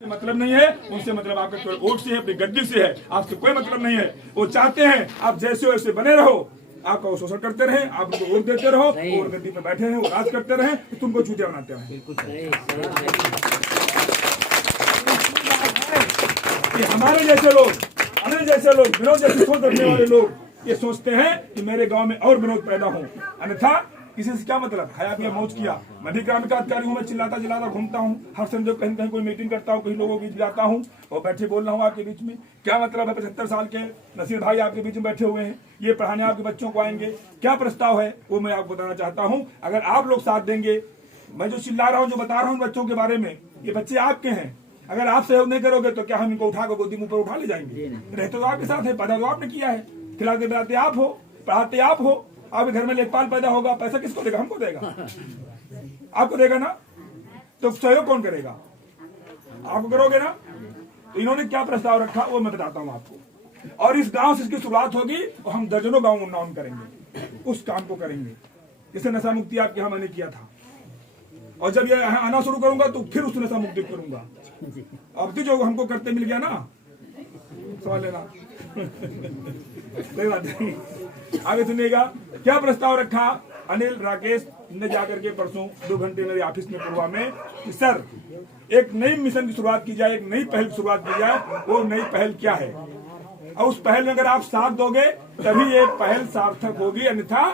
मतलब नहीं है, उनसे मतलब आपका केवल वोट से है, अपनी गद्दी से है, आपसे कोई मतलब नहीं है। वो चाहते हैं आप जैसे हो वैसे बने रहो, आपका वो शोषण करते रहे, आप उनको वोट देते रहो, और गद्दी पे बैठे रहे, वो राज करते रहे, तो तुमको चूतिया बनाते हैं। हमारे जैसे लोग, हमें जैसे लोग, विनोद जैसे सोच रखने वाले लोग ये सोचते हैं कि मेरे गांव में और विनोद पैदा हो, अन्यथा किसी से क्या मतलब। खाया पिया मौज किया। मैं भी ग्रामीण का अधिकारी हूँ, मैं चिल्लाता चिल्लाता घूमता हूँ, हर संडे कहीं कहीं कोई मीटिंग करता हूँ, कहीं लोगों के बीच जाता हूँ और बैठे बोल रहा हूँ आपके बीच में। क्या मतलब है 75 साल के नसीर भाई आपके बीच में बैठे हुए हैं, ये पढ़ाने आपके बच्चों को आएंगे, क्या प्रस्ताव है वो मैं आपको बताना चाहता हूँ। अगर आप लोग साथ देंगे, मैं जो चिल्ला रहा हूँ, जो बता रहा हूँ बच्चों के बारे में, ये बच्चे आपके हैं। अगर आप सहयोग नहीं करोगे तो क्या हम इनको उठाकर गोदी मुंह पर उठा ले जाएंगे? रहते तो आपके साथ है, पैदा तो आपने किया है, खिलाते पिलाते आप हो, पढ़ाते आप हो। आपके घर में लेखपाल पैदा होगा, पैसा किसको देगा? हमको देगा, आपको देगा ना। तो सहयोग कौन करेगा? आप करोगे ना। तो इन्होंने क्या प्रस्ताव रखा वो मैं बताता हूँ आपको, और इस गांव से इसकी शुरुआत होगी और हम दर्जनों गांव उन्नयन करेंगे, उस काम को करेंगे जिससे नशा मुक्ति आपके यहाँ मैंने किया था। और जब ये आना शुरू करूंगा तो फिर उस नशा मुक्ति करूंगा। अब तो जो हमको करते मिल गया ना, सवाल लेना कोई बात नहीं। आगे सुनिएगा क्या प्रस्ताव रखा अनिल राकेश ने जाकर के परसों 2 घंटे मेरे ऑफिस में पूर्वा में कि सर एक नई मिशन की शुरुआत की जाए, एक नई पहल की शुरुआत की जाए। वो नई पहल क्या है और उस पहल में अगर आप साथ दोगे तभी ये पहल सार्थक होगी, अन्यथा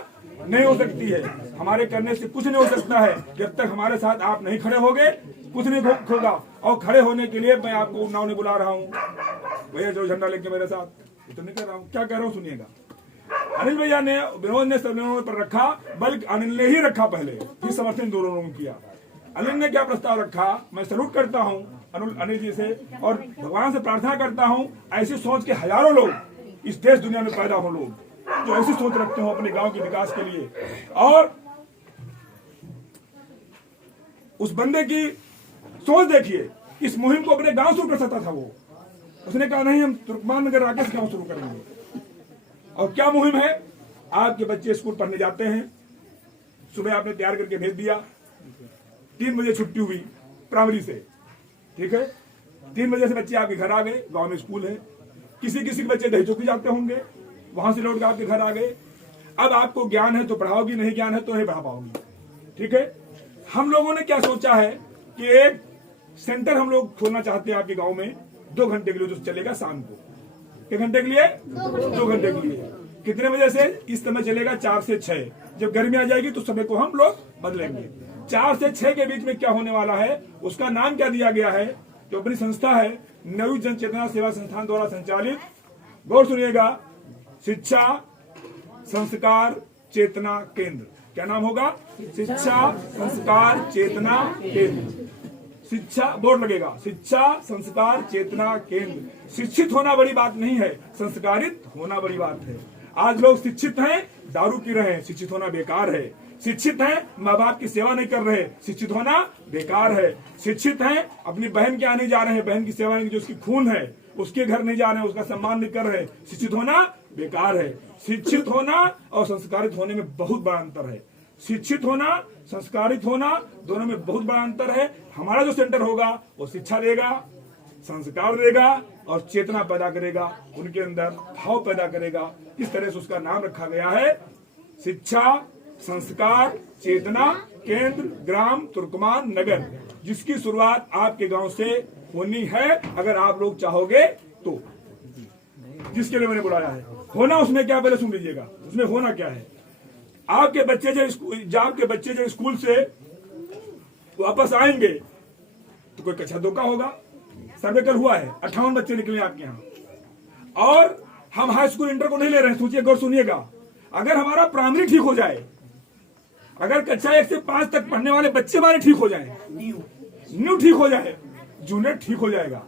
नहीं हो सकती है। हमारे करने से कुछ नहीं हो सकता है, जब तक हमारे साथ आप नहीं खड़े होगे कुछ नहीं होगा। और खड़े होने के लिए मैं आपको उन्नाव ने बुला रहा हूँ, भैया जो झंडा लेके मेरे साथ, ये तो नहीं कर रहा हूँ, क्या कह रहा हूँ सुनिएगा। अनिल भैया ने, विनोद ने सब पर रखा, बल्कि अनिल ने ही रखा पहले, फिर समर्थन दोनों लोगों किया। अनिल ने क्या प्रस्ताव रखा, मैं सैल्यूट करता हूँ अनिल जी से, और भगवान से प्रार्थना करता हूँ ऐसी सोच के हजारों लोग इस देश दुनिया में पैदा हो, लोग जो ऐसी सोच रखते हो अपने गांव के विकास के लिए। और उस बंदे की सोच देखिए, इस मुहिम को अपने गांव शुरू कर सकता था वो, उसने कहा नहीं हम तुर्कमान नगर राकेश गांव शुरू करेंगे। और क्या मुहिम है, आपके बच्चे स्कूल पढ़ने जाते हैं, सुबह आपने तैयार करके भेज दिया, 3 बजे छुट्टी हुई प्राइमरी से, ठीक है, 3 बजे से बच्चे आपके घर आ गए, गांव में स्कूल है। किसी किसी के बच्चे दही चौकी जाते होंगे, वहां से लौट के आपके घर आ गए। अब आपको ज्ञान है तो पढ़ाओगी, नहीं ज्ञान है तो नहीं पढ़ा पाओगी, ठीक है। हम लोगों ने क्या सोचा है कि एक सेंटर हम लोग खोलना चाहते हैं आपके गांव में, 2 घंटे के लिए जो चलेगा शाम को। कितने घंटे के लिए? 2 घंटे के लिए। कितने बजे से? इस समय चलेगा 4 से 6। जब गर्मी आ जाएगी तो समय को हम लोग बदलेंगे। 4 से 6 के बीच में क्या होने वाला है, उसका नाम क्या दिया गया है, जो अपनी संस्था है नवी जन चेतना सेवा संस्थान द्वारा संचालित, गौर सुनिएगा, शिक्षा संस्कार चेतना केंद्र। क्या नाम होगा? शिक्षा संस्कार चेतना केंद्र। शिक्षा बोर्ड लगेगा, शिक्षा संस्कार चेतना केंद्र। शिक्षित होना बड़ी बात नहीं है, संस्कारित होना बड़ी बात है। आज लोग शिक्षित हैं, दारू पी रहे हैं, शिक्षित होना बेकार है। शिक्षित हैं, माँ बाप की सेवा नहीं कर रहे, शिक्षित होना बेकार है। शिक्षित हैं, अपनी बहन के आने जा रहे हैं, बहन की सेवा नहीं, जो उसकी खून है उसके घर नहीं जा रहे हैं, उसका सम्मान नहीं कर रहे, शिक्षित होना बेकार है। शिक्षित होना और संस्कारित होने में बहुत बड़ा अंतर है। शिक्षित होना, संस्कारित होना, दोनों में बहुत बड़ा अंतर है। हमारा जो सेंटर होगा वो शिक्षा देगा, संस्कार देगा और चेतना पैदा करेगा, उनके अंदर भाव पैदा करेगा। इस तरह से उसका नाम रखा गया है शिक्षा संस्कार चेतना केंद्र ग्राम तुर्कमान नगर, जिसकी शुरुआत आपके गांव से होनी है अगर आप लोग चाहोगे तो। जिसके लिए मैंने बुलाया है, होना उसमें क्या, पहले सुन लीजिएगा, उसमें होना क्या है। आपके बच्चे जो स्कूल से वापस आएंगे तो कोई कक्षा 2 का होगा। सर्वे कल हुआ है, 58 बच्चे निकले आपके यहाँ, और हम हाई स्कूल इंटर को नहीं ले रहे हैं। सोचिए, गौर सुनिएगा, अगर हमारा प्राइमरी ठीक हो जाए, अगर कक्षा 1 से 5 तक पढ़ने वाले बच्चे हमारे ठीक हो जाए, न्यू ठीक हो जाए, जूनियर ठीक हो जाएगा,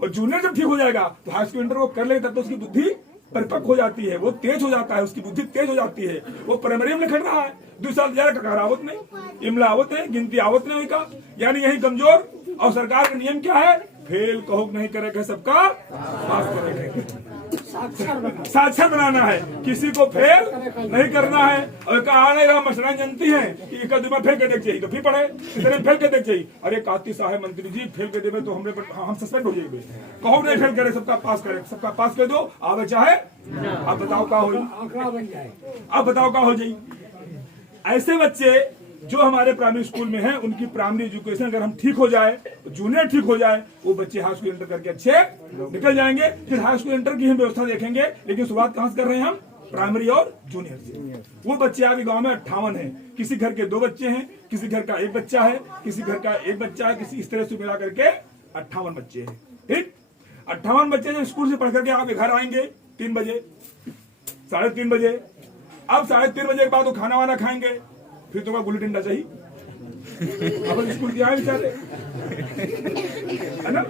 और जूनियर जब ठीक हो जाएगा तो हाई स्कूल इंटर को कर लेगा, तब तो उसकी बुद्धि परिपक्व हो जाती है, वो तेज हो जाता है, उसकी बुद्धि तेज हो जाती है। वो प्राइमरी में खड़ रहा है, 2 साल जा रहा, ककार आवत नहीं, इमला आवत नहीं, गिनती आवत नहीं का, यानी यही कमजोर। और सरकार का नियम क्या है? फेल कहो नहीं करेगा, सबका पास करेगा। साक्षर बनाना है, किसी को फेल नहीं करना है। और कहा नहीं रहा मसला जानती है कि एक आदमी फेल कर देख चाहिए तो फिर पढ़े, इतने फेल कर देख चाहिए। अरे काती साहब मंत्री जी फेल कर देवे तो हम सस्पेंड हो जाएंगे। कहो नहीं फेल करे, सबका पास करे, सबका पास कर दो आवे चाहे। अब बताओ क्या हो, अब बताओ क्या हो जाए। ऐसे बच्चे जो हमारे प्राइमरी स्कूल में हैं, उनकी प्राइमरी एजुकेशन अगर हम ठीक हो जाए, जूनियर ठीक हो जाए, वो बच्चे हाई स्कूल इंटर करके अच्छे निकल जाएंगे। फिर हाई स्कूल इंटर की हम व्यवस्था देखेंगे, लेकिन शुरुआत कहां से कर रहे हैं हम? प्राइमरी और जूनियर से। वो बच्चे आगे गांव में 58 हैं, किसी घर के 2 बच्चे हैं, किसी घर का 1 बच्चा है, किसी घर का 1 बच्चा है, किसी इस तरह से मिला करके 58 बच्चे हैं। ठीक, 58 बच्चे जब स्कूल से पढ़ करके आपके घर आएंगे 3 बजे, 3:30 बजे। अब 3:30 बजे के बाद वो खाना वाना खाएंगे, फिर तो गुल्ली डंडा चाहिए। अब स्कूल के आए बेचारे, है ना,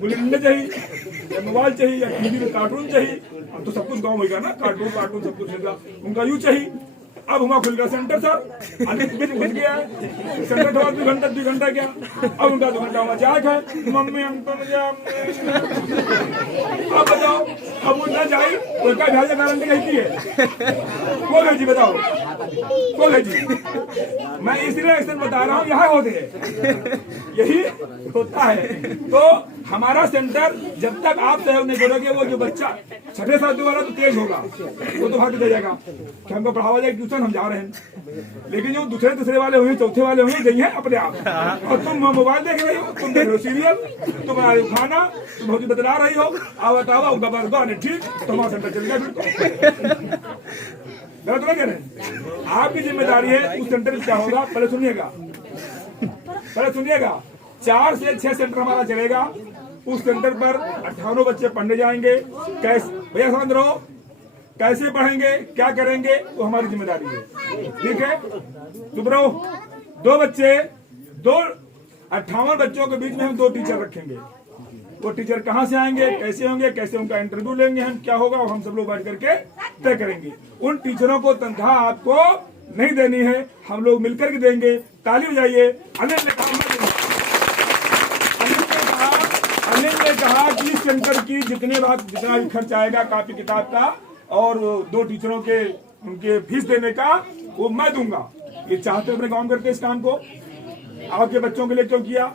गुल्ली डंडा चाहिए या मोबाइल चाहिए या टीवी में कार्टून चाहिए। अब तो सब कुछ गाँव होगा ना, कार्टून सब कुछ होगा, उनका यूँ चाहिए। अब हुआ खुल गया सेंटर सर, आगे घुस गया है सेंटर, 2 घंटा क्या, अब उनका 2 घंटा मजाक है, मम्मी हम तो अब बताओ, अब वो न जाए तो क्या भेजा गारंटी कहती है? कौन है जी बताओ, कौन है जी? मैं इसलिए एक्शन बता रहा हूँ, यहाँ होते हैं, यही होता है। तो हमारा सेंटर जब तक आप सहयोग नहीं करोगे, वो जो बच्चा 6ठे 7वीं वाला तो तेज होगा, वो तो भाग जाएगा कि हमको पढ़ावा जाए ट्यूशन, हम जा रहे हैं। लेकिन जो दूसरे वाले हुए, चौथे वाले हुए, गई है अपने आप। और तुम मोबाइल देख रही हो, तुम देख रहे हो सीरियल, तुम बना रही हो खाना, तुम बहुत बतला रही हो, आवा तावा उनका बर्बाद ठीक, तो हमारा सेंटर चल गया। फिर गलत ना कह रहे हैं, आपकी जिम्मेदारी है। उस सेंटर में क्या होगा पहले सुनिएगा, 4 से 6 सेंटर हमारा चलेगा। उस सेंटर पर 58 बच्चे पढ़ने जाएंगे। कैसे भैया समझ रहो, कैसे पढ़ेंगे, क्या करेंगे, वो हमारी जिम्मेदारी है। ठीक है, चुप रहो। 2 बच्चे, 58 बच्चों के बीच में हम 2 टीचर रखेंगे। वो टीचर कहाँ से आएंगे, कैसे होंगे, कैसे उनका इंटरव्यू लेंगे, हम क्या होगा, हम सब लोग बैठ करके तय करेंगे। उन टीचरों को तनख्वाह आपको नहीं देनी है, हम लोग मिलकर के देंगे। ताली बजाइए। अनिल ने कहा कि सेंटर की जितना भी खर्च आएगा कापी किताब का और 2 टीचरों के उनके फीस देने का, वो मैं दूंगा। ये चाहते अपने गांव करके इस काम को आपके बच्चों के लिए क्यों किया?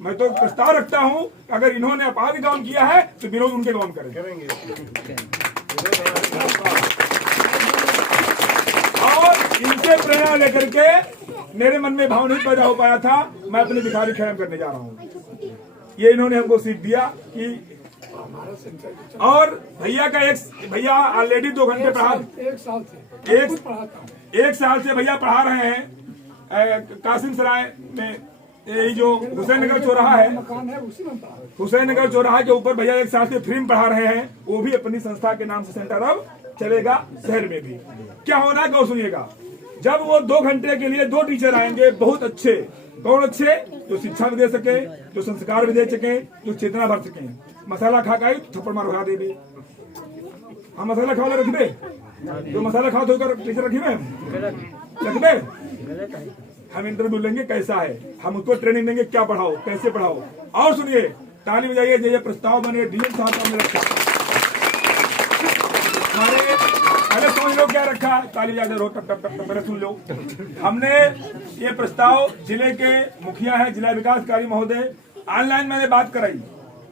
मैं तो प्रस्ताव रखता हूं, अगर इन्होंने आपके गांव किया है तो विरोध उनके गांव करेंगे। और इनसे प्रेरणा लेकर के मेरे मन में भाव नहीं पैदा हो पाया था, मैं अपने भिखारी खैम करने जा रहा हूं। ये इन्होंने हमको सीख दिया कि, और भैया का भैया ऑलरेडी 2 घंटे पढ़ा, 1 साल से भैया पढ़ा रहे हैं कासिम सराय में। ये जो हुसैन नगर चौराहा है, हुसैन नगर चौराहा के ऊपर भैया 1 साल से फ्री में पढ़ा रहे हैं। वो भी अपनी संस्था के नाम से सेंटर अब चलेगा शहर में भी। क्या होना है, सुनिएगा। जब वो 2 घंटे के लिए 2 टीचर आएंगे, बहुत अच्छे। कौन अच्छे? जो शिक्षा भी दे सके, जो संस्कार भी दे सके, जो चेतना भर सके। मसाला खा के थप्पड़ मार उड़ा देवे, हम मसाला खा रखबे, जो मसाला खा धोकर टीचर रखिए रखबे। हम इंटरव्यू लेंगे कैसा है, हम उसको ट्रेनिंग देंगे, क्या पढ़ाओ, कैसे पढ़ाओ। और सुनिए, ताली बजाइए। ये प्रस्ताव मैंने डीएम साहब का हमने रखा, हमारे पहले समझ लो क्या रखा है, ताली बजा दे, टप टप टप मेरे सुन लो। हमने ये प्रस्ताव जिले के मुखिया है, जिला विकास अधिकारी महोदय, ऑनलाइन मैंने बात कराई,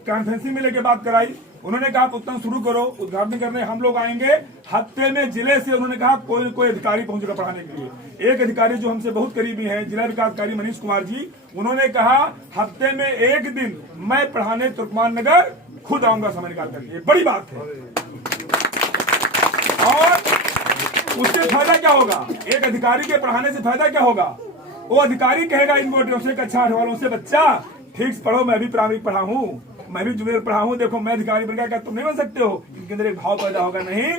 कॉन्फ्रेंसिंग में लेके बात कराई। उन्होंने कहा पुस्तक शुरू करो, उद्घाटन करने हम लोग आएंगे। हफ्ते में जिले से उन्होंने कहा कोई अधिकारी पहुंचेगा पढ़ाने के लिए। एक अधिकारी जो हमसे बहुत करीबी हैं, जिला विकास अधिकारी मनीष कुमार जी, उन्होंने कहा हफ्ते में 1 दिन मैं पढ़ाने तुर्कमान नगर खुद आऊंगा समय निकाल करके। बड़ी बात है। और उससे फायदा क्या होगा, एक अधिकारी के पढ़ाने से फायदा क्या होगा? वो अधिकारी कहेगा इन बोटियों से, कक्षा 8 वालों से, बच्चा ठीक से पढ़ो, मैं भी प्राइमरी पढ़ा हूँ, मैं भी जूनियर पढ़ा हूँ, देखो मैं अधिकारी बन गया, क्या तुम नहीं बन सकते हो? इनके अंदर एक भाव पैदा होगा, नहीं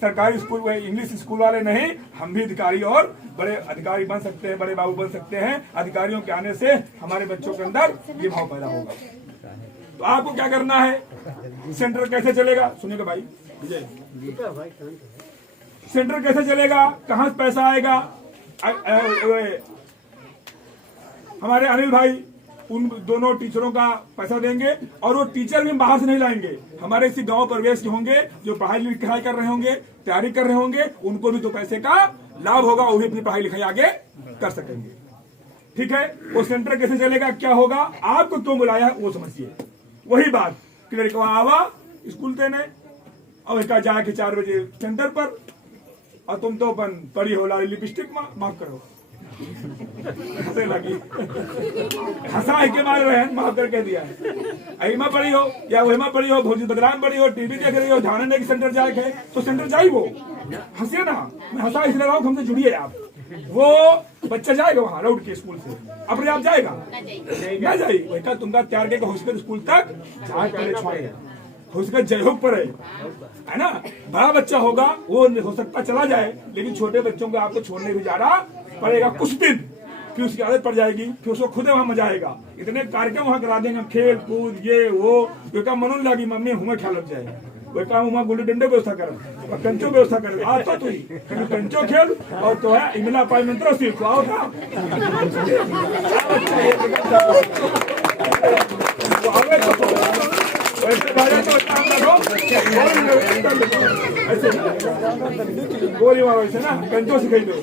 सरकारी स्कूल इंग्लिश स्कूल वाले नहीं, हम भी अधिकारी और बड़े अधिकारी बन सकते हैं, बड़े बाबू बन सकते हैं। अधिकारियों के आने से हमारे बच्चों के अंदर ये भाव पैदा होगा। तो आपको क्या करना है, सेंटर कैसे चलेगा? सुनिएगा भाई विजय, सेंटर कैसे चलेगा, कहां से पैसा आएगा? हमारे अनिल भाई उन दोनों टीचरों का पैसा देंगे और वो टीचर भी बाहर से नहीं लाएंगे, हमारे इसी गांव परिवेश के होंगे जो पढ़ाई लिखाई कर रहे होंगे, तैयारी कर रहे होंगे, उनको भी तो पैसे का लाभ होगा, वो भी अपनी पढ़ाई लिखाई आगे कर सकेंगे। ठीक है, वो सेंटर कैसे चलेगा, क्या होगा, आपको क्यों बुलाया है वो समझिए। वही बात कि लड़का आवा स्कूल देने और जाके 4 बजे सेंटर पर, और तुम तो अपन पढ़ी हो लाली लिपस्टिक माफ करो हंसे लगी हंसा के मारे रहे माफ कर कह दिया है, अहिमा पढ़ी हो या वहिमा पढ़ी हो, भोजी बदराम पढ़ी हो, टीवी देख रही हो, ध्यान नहीं सेंटर जाके है तो सेंटर जाई वो हंसे ना, मैं हंसा इसलिए रहा हूँ हमसे जुड़िए आप। वो बच्चा जाएगा वहां लौट के स्कूल से, अपने आप जाएगा ना जाए बेटा, तुमका तैयार के होस्टल स्कूल तक जाए पहले छोड़ेगा, उसका जयहोग पर है ना। बड़ा बच्चा होगा वो हो सकता चला जाए, लेकिन छोटे बच्चों को आपको छोड़ने भी जाना पड़ेगा कुछ दिन, फिर उसकी आदत पड़ जाएगी, फिर उसको खुद वहां मजा आएगा। इतने कार्यक्रम वहां करा देंगे, खेल कूद ये वो, बेटा मनोन लगी मम्मी हुआ ख्याल लग जाए, बेटा वहां गुल्ली डंडे व्यवस्था कर, कंचो व्यवस्था कर, आज तो तू कंचो खेल और तो है इमला पाई मंत्र सीख आओ था गोली मारो ऐसे ना, कंचो सिखाई दो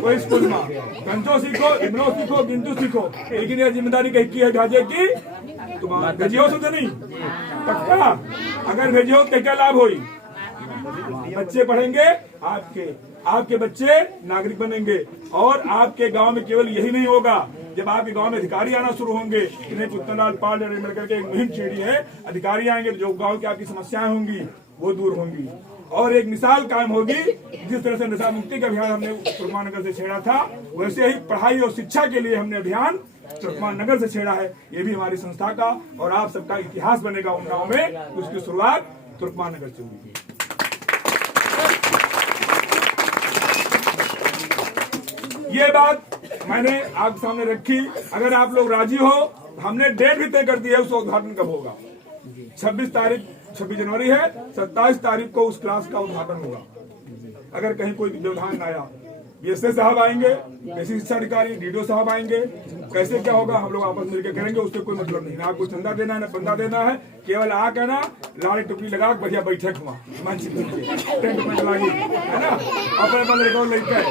वही स्कूल में, कंचो सीखो, इमलो सीखो, गिनतू सीखो, लेकिन ये जिम्मेदारी कहीं की है भेजे की तुम्हारा भेजियो समझे नहीं पक्का, अगर भेजियो तो क्या लाभ होई, बच्चे पढ़ेंगे, आपके बच्चे नागरिक बनेंगे, और आपके गांव में केवल यही नहीं होगा, जब आपके गांव में अधिकारी आना शुरू होंगे, इन्हें पुतनालाल पाल मिलकर के एक मुहिम छेड़ी है, अधिकारी आएंगे जो गांव की आपकी समस्याएं होंगी वो दूर होंगी, और एक मिसाल कायम होगी। जिस तरह से नशा मुक्ति का अभियान हमने तुर्कमान नगर से छेड़ा था, वैसे ही पढ़ाई और शिक्षा के लिए हमने अभियान तुर्कमान नगर से छेड़ा है। ये भी हमारी संस्था का और आप सबका इतिहास बनेगा उन गाँव में, उसकी शुरुआत तुर्कमान नगर से हुई। ये बात मैंने आपके सामने रखी, अगर आप लोग राजी हो, हमने डेट भी तय कर दी है, उसका उद्घाटन कब होगा। 26 जनवरी है, 27 तारीख को उस क्लास का उद्घाटन होगा। अगर कहीं कोई व्यवधान आया, बीएसए साहब आएंगे, बेसिक शिक्षा अधिकारी डीडीओ साहब आएंगे, कैसे क्या होगा हम लोग आपस मिलकर करेंगे, उससे कोई मतलब नहीं, ना आपको चंदा देना है ना बंदा देना है, केवल आकर ना लाड़ी टुकड़ी लगा बढ़िया बैठे हुआ मंच टेंट में लगी है ना, अपने बंद रिकॉर्ड लेके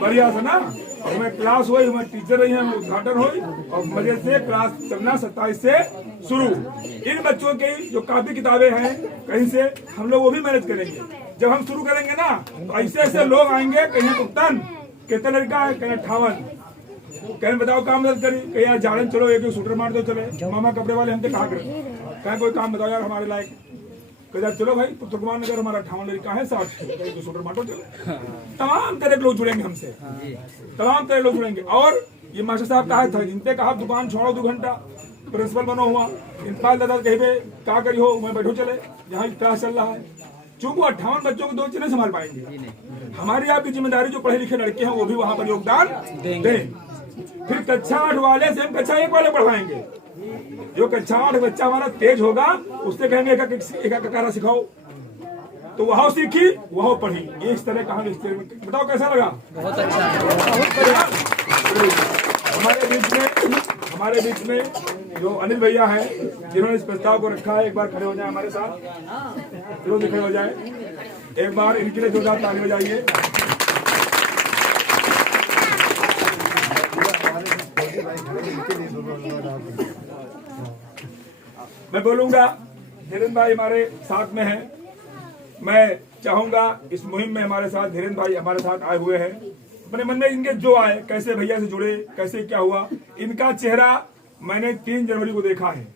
बढ़िया से ना, और हमें क्लास हुई, हमें टीचर रही है, उद्घाटन हुई और मजे से क्लास चलना 27 से शुरू। इन बच्चों की जो कापी किताबें हैं कहीं से हम लोग वो भी मैनेज करेंगे। जब हम शुरू करेंगे ना तो ऐसे ऐसे लोग आएंगे, कहीं कुप्तन कितने लड़का है, कहीं 58, कहीं बताओ काम मदद करी, कहीं यार झाड़न चलो एक शूटर मार दो चले, मामा कपड़े वाले हमसे कहा करें, कहीं कोई काम बताओ यार हमारे लायक, कहीं चलो भाई तुर्कमान नगर हमारा 58 लड़का है 60 शूटर मारो चलो। तमाम तरह के लोग जुड़ेंगे हमसे, तमाम तरह के लोग जुड़ेंगे। और ये मास्टर साहब कहा था, जिनसे कहा दुकान छोड़ो 2 घंटा, प्रिंसिपल बनो हुआ, इंतकाल दादा कहीं पे क्या करी हो, मैं बैठो चले जहाँ क्लास चल रहा है, चूंकि 58 बच्चों को 2 नहीं संभाल पाएंगे। हमारी आपकी जिम्मेदारी जो पढ़े लिखे लड़के हैं वो भी वहां पर योगदान दें। फिर कक्षा 8 वाले से हम कक्षा 1 वाले पढ़ाएंगे, जो कक्षा 8 बच्चा हमारा तेज होगा उससे कहेंगे एक ककारा सिखाओ, तो वह सीखी वह पढ़ी, ये इस तरह कहानी। बताओ कैसा लगा? बहुत अच्छा, बहुत बढ़िया। हमारे बीच में जो अनिल भैया हैं जिन्होंने इस प्रस्ताव को रखा है, एक बार खड़े हो जाए हमारे साथ, लोग खड़े हो जाए, एक बार इनके लिए जोरदार ताली बजाइए। मैं बोलूंगा, धीरेन्द्र भाई हमारे साथ में हैं, मैं चाहूंगा इस मुहिम में हमारे साथ धीरेन्द्र भाई हमारे साथ आए हुए हैं, अपने मन में इनके जो आए, कैसे भैया से जुड़े, कैसे क्या हुआ, इनका चेहरा मैंने 3 जनवरी को देखा है।